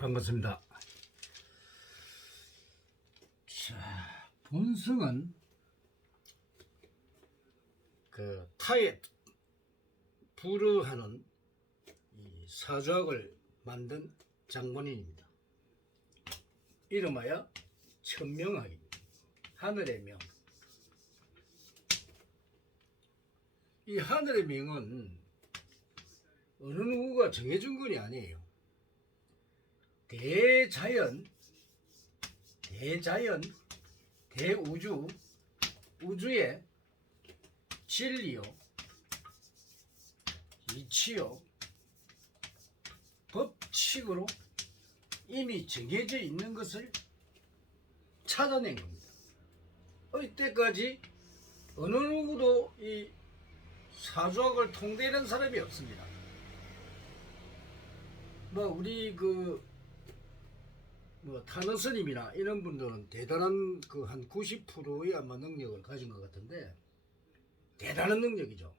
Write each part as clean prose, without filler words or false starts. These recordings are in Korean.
반갑습니다. 자, 본성은 그 타에 불허하는 이 사조학을 만든 장본인입니다. 이름하여 천명학입니다. 하늘의 명. 이 하늘의 명은 어느 누구가 정해준 건 아니에요. 대자연, 대우주, 우주의 진리요, 이치요, 법칙으로 이미 정해져 있는 것을 찾아낸 겁니다. 이때까지 어느 누구도 이 사조학을 통달하는 사람이 없습니다. 우리 타너 스님이나 이런 분들은 대단한 한 90%의 아마 능력을 가진 것 같은데, 대단한 능력이죠.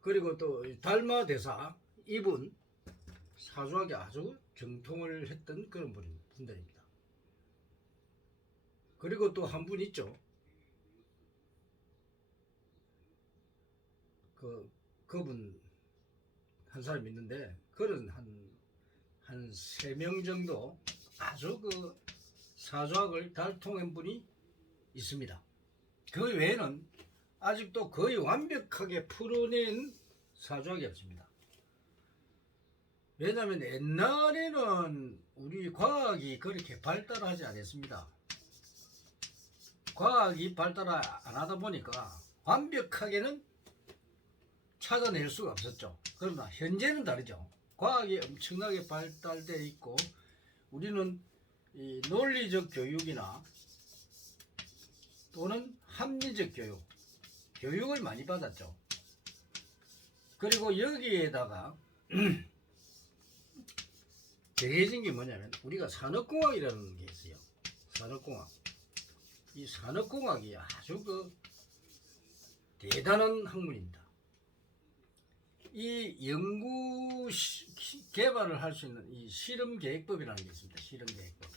그리고 또 달마 대사, 이분 사조학에 아주 정통을 했던 그런 분들입니다. 그리고 또 한 분 있죠. 그분 한 사람 있는데, 그런 한 3명 정도 아주 사조학을 달통한 분이 있습니다. 그 외에는 아직도 거의 완벽하게 풀어낸 사조학이 없습니다. 왜냐하면 옛날에는 우리 과학이 그렇게 발달하지 않았습니다. 과학이 발달 안 하다 보니까 완벽하게는 찾아낼 수가 없었죠. 그러나 현재는 다르죠. 과학이 엄청나게 발달되어 있고, 우리는 이 논리적 교육이나 또는 합리적 교육을 많이 받았죠. 그리고 여기에다가 더해진 게 뭐냐면, 우리가 산업공학이라는 게 있어요. 산업공학. 이 산업공학이 아주 대단한 학문입니다. 이 연구 개발을 할 수 있는 이 실험계획법이라는 게 있습니다. 실험계획법.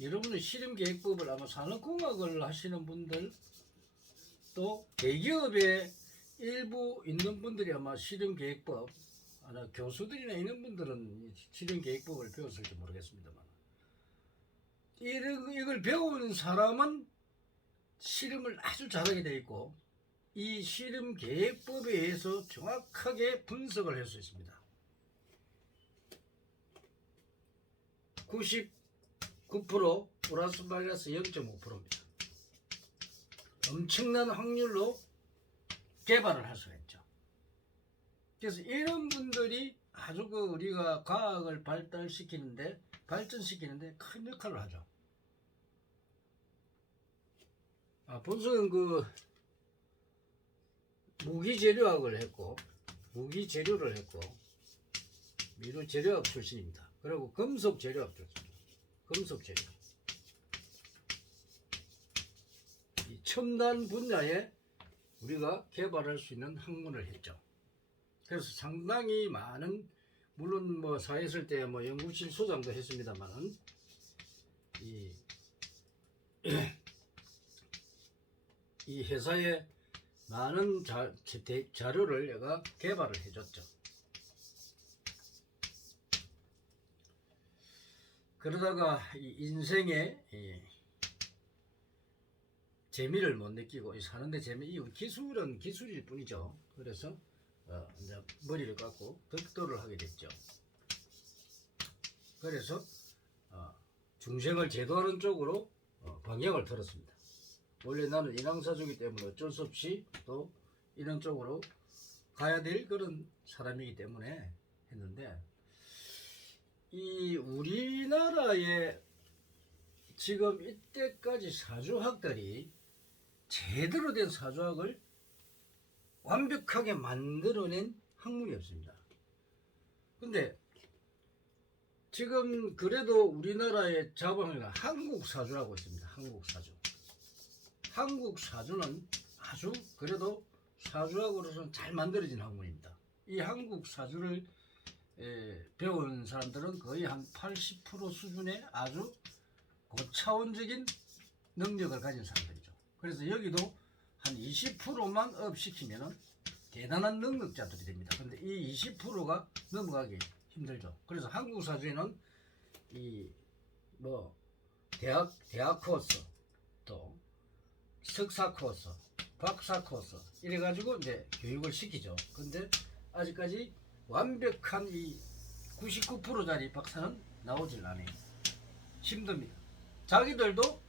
여러분은 실험계획법을 아마 산업공학을 하시는 분들, 또 대기업에 일부 있는 분들이 아마 실험계획법, 교수들이나 이런 분들은 실험계획법을 배웠을지 모르겠습니다만, 이걸 배우는 사람은 실험을 아주 잘하게 되어 있고, 이 실험 계획법에 의해서 정확하게 분석을 할 수 있습니다. 99% 플러스 마이너스 0.5%입니다. 엄청난 확률로 개발을 할 수가 있죠. 그래서 이런 분들이 아주 우리가 과학을 발전시키는데 큰 역할을 하죠. 본성은 무기재료를 했고, 미루재료학 출신입니다. 그리고 금속재료학 출신입니다. 금속재료. 이 첨단 분야에 우리가 개발할 수 있는 학문을 했죠. 그래서 상당히 많은, 물론 사회 있을 때 연구실 소장도 했습니다만은, 이 회사에 많은 자료를 내가 개발을 해줬죠. 그러다가 이 인생의 재미를 못 느끼고, 사는데 이 기술은 기술일 뿐이죠. 그래서 이제 머리를 깎고 덕도를 하게 됐죠. 그래서 중생을 제도하는 쪽으로 방향을 틀었습니다. 원래 나는 인왕사주이기 때문에 어쩔 수 없이 또 이런 쪽으로 가야 될 그런 사람이기 때문에 했는데, 이 우리나라에 지금 이때까지 사조학들이 제대로 된 사조학을 완벽하게 만들어낸 학문이 없습니다. 근데 지금 그래도 우리나라의 자본은 한국사주라고 있습니다. 한국사주는 아주 그래도 사주학으로서는 잘 만들어진 학문입니다. 이 한국사주를 배운 사람들은 거의 한 80% 수준의 아주 고차원적인 능력을 가진 사람들이죠. 그래서 여기도 한 20%만 업시키면은 대단한 능력자들이 됩니다. 근데 이 20%가 넘어가기 힘들죠. 그래서 한국 사주에는 이 뭐 대학 코스, 또 석사 코스, 박사 코스 이래가지고 이제 교육을 시키죠. 근데 아직까지 완벽한 이 99%짜리 박사는 나오질 않아요. 힘듭니다. 자기들도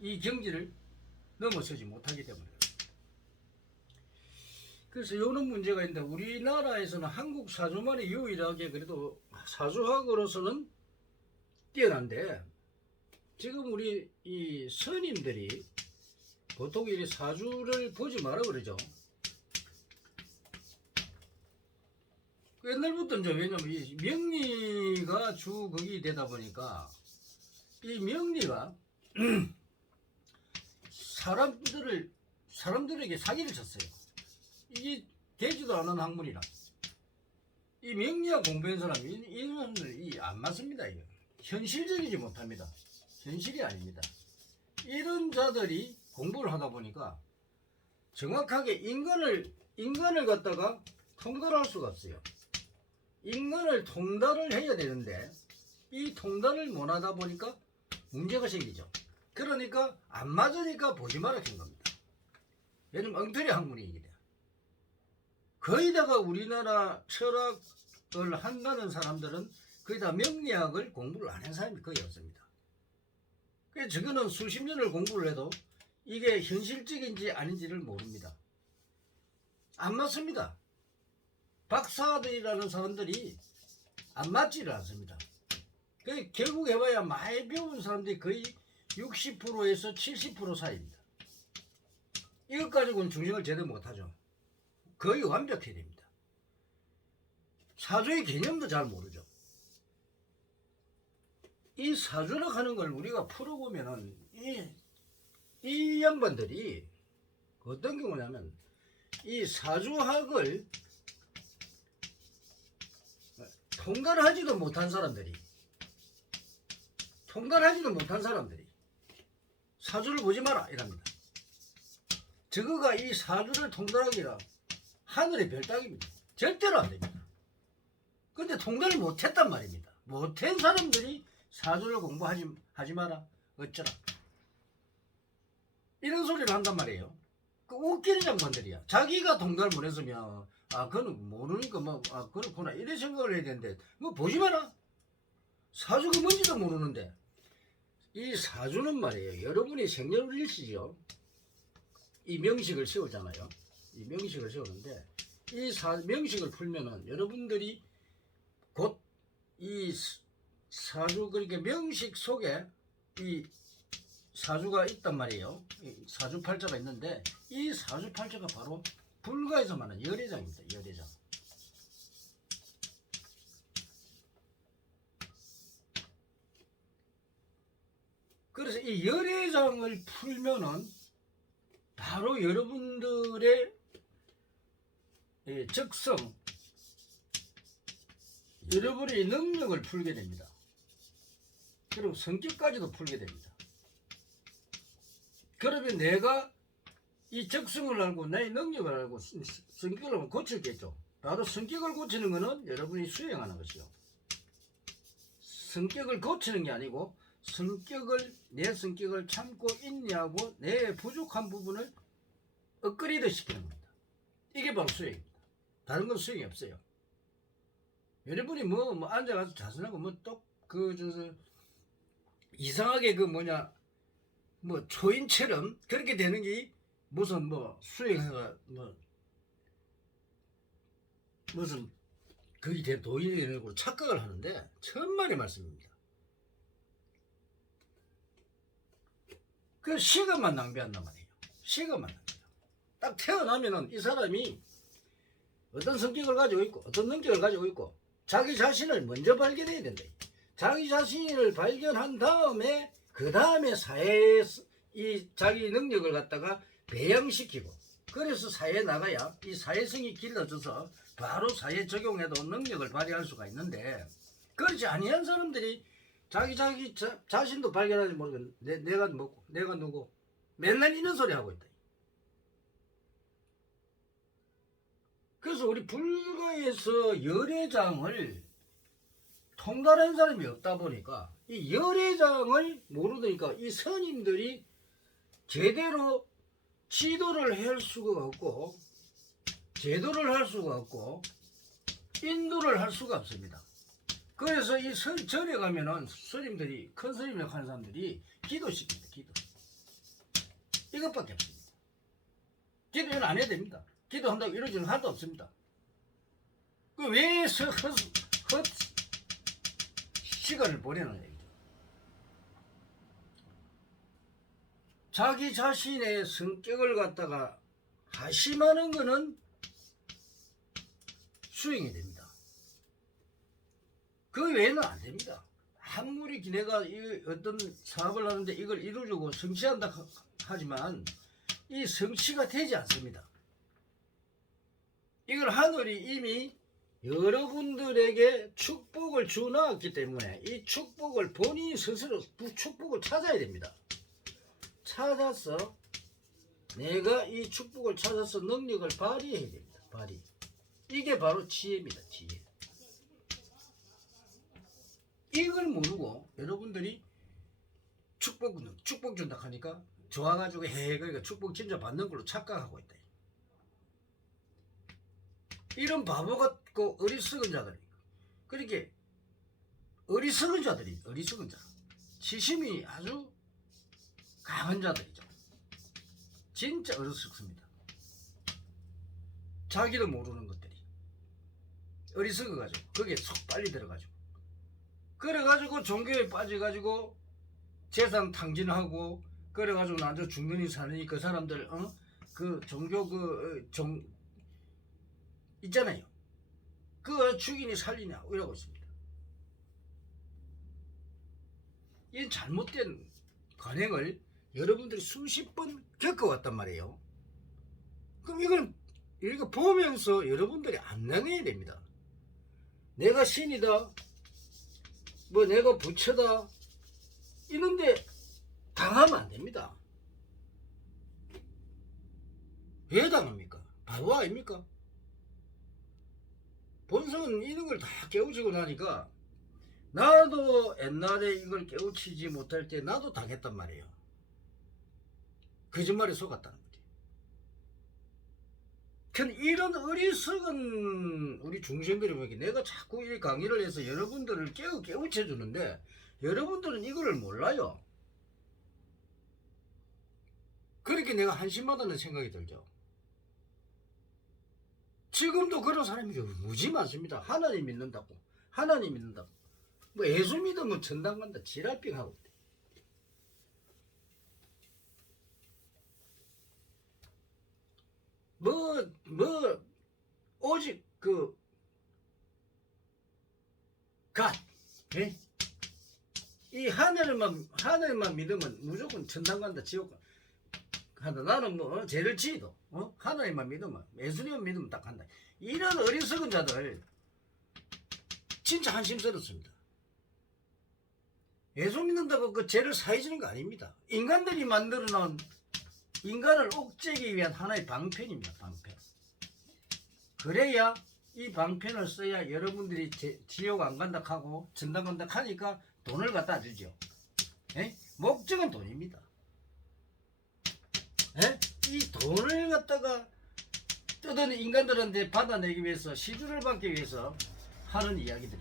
이 경지를 넘어서지 못하기 때문에. 그래서 이런 문제가 있는데 우리나라에서는 한국 사주만이 유일하게 그래도 사주학으로서는 뛰어난데 지금 우리 이 스님들이 보통 이 사주를 보지 마라 그러죠. 옛날부터 이제 왜냐면 이 명리가 주 극이 되다 보니까 이 명리가 사람들에게 사기를 쳤어요. 이게 되지도 않은 학문이라. 이 명리학 공부한 사람이 이 사람들 안 맞습니다. 이거 현실적이지 못합니다. 현실이 아닙니다. 이런 자들이 공부를 하다 보니까 정확하게 인간을 갖다가 통달할 수가 없어요. 인간을 통달을 해야 되는데 이 통달을 못하다 보니까 문제가 생기죠. 그러니까 안 맞으니까 보지 말라는 겁니다. 왜냐면 엉터리 학문이기 때문에. 거의다가 우리나라 철학을 한다는 사람들은 거의 다 명리학을 공부를 안 한 사람이 거의 없습니다. 그래서 저거는 수십 년을 공부를 해도 이게 현실적인지 아닌지를 모릅니다. 안 맞습니다. 박사들이라는 사람들이 안 맞지를 않습니다. 결국 해봐야 많이 배운 사람들이 거의 60%에서 70% 사이입니다. 이것 가지고는 중생을 제대로 못하죠. 거의 완벽해야 됩니다. 사주의 개념도 잘 모르죠. 이 사주라고 하는 걸 우리가 풀어보면은 이 양반들이 어떤 경우냐면 이 사주학을 통달하지도 못한 사람들이 사주를 보지 마라 이랍니다. 저거가 이 사주를 통달하기라 하늘의 별따기입니다. 절대로 안 됩니다. 근데 통달을 못했단 말입니다. 못한 사람들이 사주를 공부하지 마라 어쩌라 이런 소리를 한단 말이에요. 그 웃기는 장관들이야. 자기가 통달 못했으면 그거는 모르니까 그렇구나 이래 생각을 해야 되는데 뭐 보지 마라. 사주가 뭔지도 모르는데 이 사주는 말이에요. 여러분이 생년일시죠. 이 명식을 세우잖아요. 이 명식을 세우는데 이 명식을 풀면은 여러분들이 곧 이 사주 그러니까 명식 속에 이 사주가 있단 말이에요. 이 사주팔자가 있는데 이 사주팔자가 바로 불가에서 말하는 열애장입니다. 열애장. 그래서 이 열애장을 풀면은 바로 여러분들의 적성, 여러분의 능력을 풀게 됩니다. 그리고 성격까지도 풀게 됩니다. 그러면 내가 이 적성을 알고 내 능력을 알고 성격을 고치겠죠. 바로 성격을 고치는 것은 여러분이 수행하는 것이요. 성격을 고치는 게 아니고 내 성격을 참고 인내하고 내 부족한 부분을 업그레이드 시키는 겁니다. 이게 바로 수행입니다. 다른 건 수행이 없어요. 여러분이 앉아가지고 자선하고 이상하게 초인처럼 그렇게 되는 게 무슨 수행해가 무슨 그게 대 도인이 되는 걸로 착각을 하는데 천만의 말씀입니다. 그 시간만 낭비한단 말이에요. 시간만 낭비해요. 딱 태어나면은 이 사람이 어떤 성격을 가지고 있고 어떤 능력을 가지고 있고 자기 자신을 먼저 발견해야 된다. 자기 자신을 발견한 다음에 그 다음에 사회에 이 자기 능력을 갖다가 배양시키고 그래서 사회에 나가야 이 사회성이 길러져서 바로 사회에 적용해도 능력을 발휘할 수가 있는데 그렇지 아니한 사람들이 자기 자신도 발견하지 모르고 내가 뭐고 내가 누구 맨날 이런 소리 하고 있다. 그래서 우리 불가에서 열애장을 통달한 사람이 없다 보니까 이 열애장을 모르니까 이 스님들이 제대로 지도를 할 수가 없고 제도를 할 수가 없고 인도를 할 수가 없습니다. 그래서 이 절에 가면은 스님들이 큰 스님이라고 하는 사람들이 기도시킵니다. 기도 이것밖에 없습니다. 기도는 안 해야 됩니다. 기도한다고 이루어지는 하나도 없습니다. 왜 시간을 보내는 얘기죠. 자기 자신의 성격을 갖다가 하심하는 거는 수행이 됩니다. 그 외에는 안 됩니다. 아무리 내가 어떤 사업을 하는데 이걸 이루려고 성취한다 하지만 이 성취가 되지 않습니다. 이걸 하늘이 이미 여러분들에게 축복을 주놨기 때문에 이 축복을 본인 스스로 축복을 찾아야 됩니다. 찾아서 내가 이 축복을 찾아서 능력을 발휘해야 됩니다. 발휘. 이게 바로 지혜입니다. 지혜. 이걸 모르고 여러분들이 축복 준다 하니까 좋아가지고 그러니까 축복 진짜 받는 걸로 착각하고 있다. 이런 바보 같고 어리석은 자들이 그렇게 어리석은 자 지심이 아주 강한 자들이죠. 진짜 어리석습니다. 자기도 모르는 것들이 어리석어가지고 거기에 속 빨리 들어가지고 그래가지고 종교에 빠져가지고 재산 탕진하고 그래가지고 나중에 중년이 사느니 그 사람들 그 종교 있잖아요. 그 죽이니 살리냐 이러고 있습니다. 이 잘못된 관행을 여러분들이 수십 번 겪어왔단 말이에요. 그럼 이걸 보면서 여러분들이 안 당해야 됩니다. 내가 신이다, 뭐 내가 부처다 이런데 당하면 안 됩니다. 왜 당합니까? 바보 아닙니까? 본성은 이런 걸 다 깨우치고 나니까 나도 옛날에 이걸 깨우치지 못할 때 나도 당했단 말이에요. 거짓말에 속았다는 거지. 근데 이런 어리석은 우리 중생들이 보니까 내가 자꾸 이 강의를 해서 여러분들을 깨우쳐 주는데 여러분들은 이거를 몰라요. 그렇게 내가 한심하다는 생각이 들죠. 지금도 그런 사람이 무지 많습니다. 하나님 믿는다고. 뭐 예수 믿으면 천당 간다. 지랄병 하고 있대. 오직 예? 이 하늘만 믿으면 무조건 천당 간다. 지옥 간다. 나는 뭐 죄를 지어도 하나님만 믿으면 예수님만 믿으면 딱 간다. 이런 어리석은 자들 진짜 한심스럽습니다. 예수 믿는다고 그 죄를 사해주는 거 아닙니다. 인간들이 만들어 놓은 인간을 옥죄기 위한 하나의 방편입니다. 방편. 그래야 이 방편을 써야 여러분들이 지옥 안 간다 하고 천당 간다 하니까 돈을 갖다 주죠. 에? 목적은 돈입니다. 에? 이 돈을 갖다가 뜯은 인간들한테 받아내기 위해서 시주를 받기 위해서 하는 이야기들이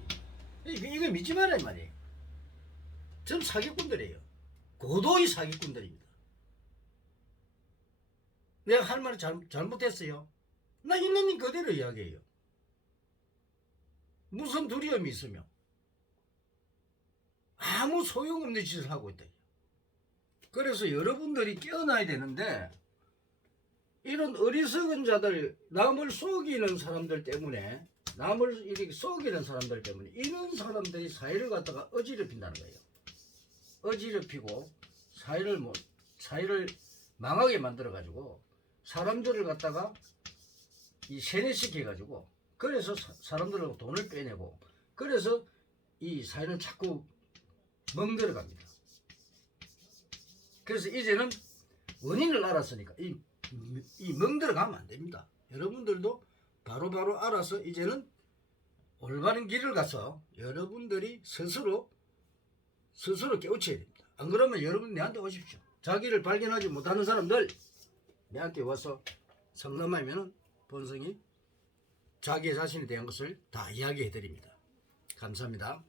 이거 믿지 말란 말이에요. 저는 사기꾼들이에요. 고도의 사기꾼들입니다. 내가 할 말이 잘못됐어요. 나 있는 그대로 이야기해요. 무슨 두려움이 있으며 아무 소용없는 짓을 하고 있다. 그래서 여러분들이 깨어나야 되는데 이런 어리석은 자들, 남을 속이는 사람들 때문에 남을 이렇게 속이는 사람들 때문에 이런 사람들이 사회를 갖다가 어지럽힌다는 거예요. 어지럽히고 사회를 망하게 만들어 가지고 사람들을 갖다가 이 세뇌시켜 가지고 그래서 사람들하고 돈을 빼내고 그래서 이 사회는 자꾸 멍들어갑니다. 그래서 이제는 원인을 알았으니까 이 멍들어가면 안 됩니다. 여러분들도 바로바로 알아서 이제는 올바른 길을 가서 여러분들이 스스로 깨우쳐야 됩니다. 안 그러면 여러분 내한테 오십시오. 자기를 발견하지 못하는 사람들 내한테 와서 상담하면 본성이 자기 자신에 대한 것을 다 이야기해 드립니다. 감사합니다.